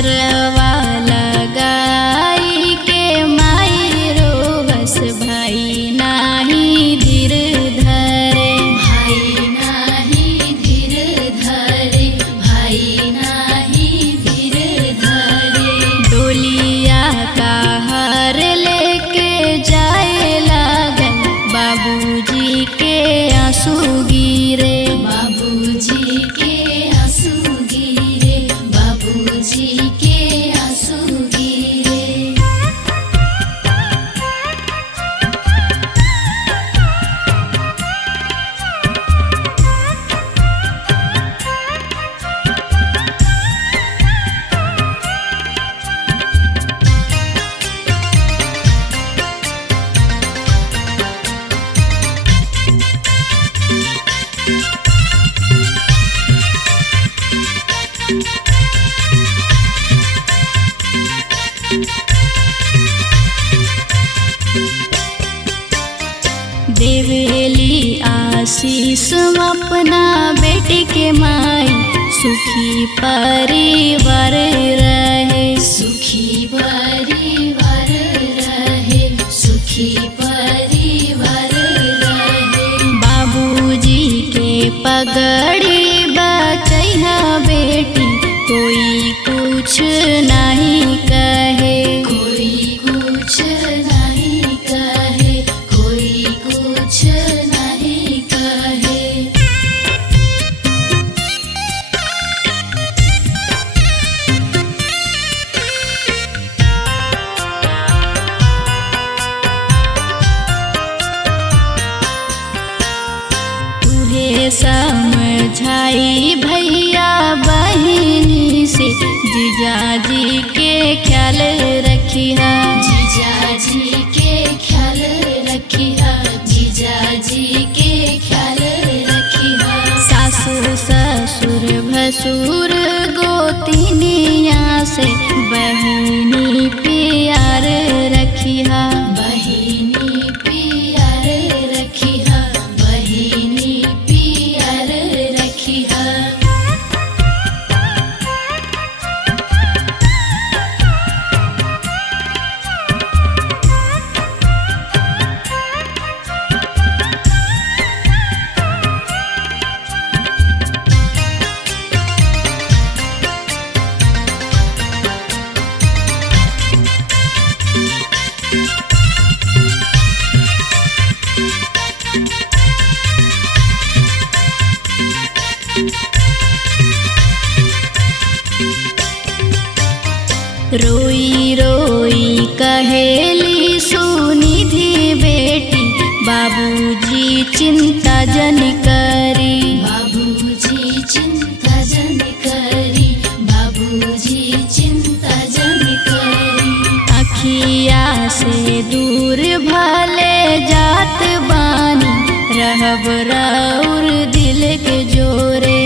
असरवा लगाई के माई रोहस भाई नाही धीर धरे, भाई नाही धीर धरे, भाई नाही धीर धरे। डोलिया का हार लेके जाए लागल बाबूजी के आंसू गिरे, बाबूजी के आंसू गिरे, बाबूजी के आंसू गिरे। देवेली आशीष अपना बेटी के माई, सुखी परिवार रहे, सुखी परिवार रहे, सुखी परिवार रहे। बाबूजी के पगड़ी बचैहा बेटी, कोई कुछ नहीं कहे, कोई कुछ नहीं कहे, कोई कुछ नहीं कहे। तुहे समझाई भैया बहिनी से, जीजाजी के ख्याल रखिहा, जीजाजी के ख्याल रखिहा, जीजाजी के ख्याल रखिहा। सास ससुर भसुर गोतिनिया से बहिनी प्यार रखिहा, बहिनी प्यार रखिहा, बहिनी प्यार रखिहा। रोई रोई कहेली सुनिधि बेटी, बाबूजी चिंता जन करी, बाबूजी चिंता जन करी, बाबूजी चिंता जन करी। अखिया से दूर भले जात बानी, रहब राउर दिल के जोरे,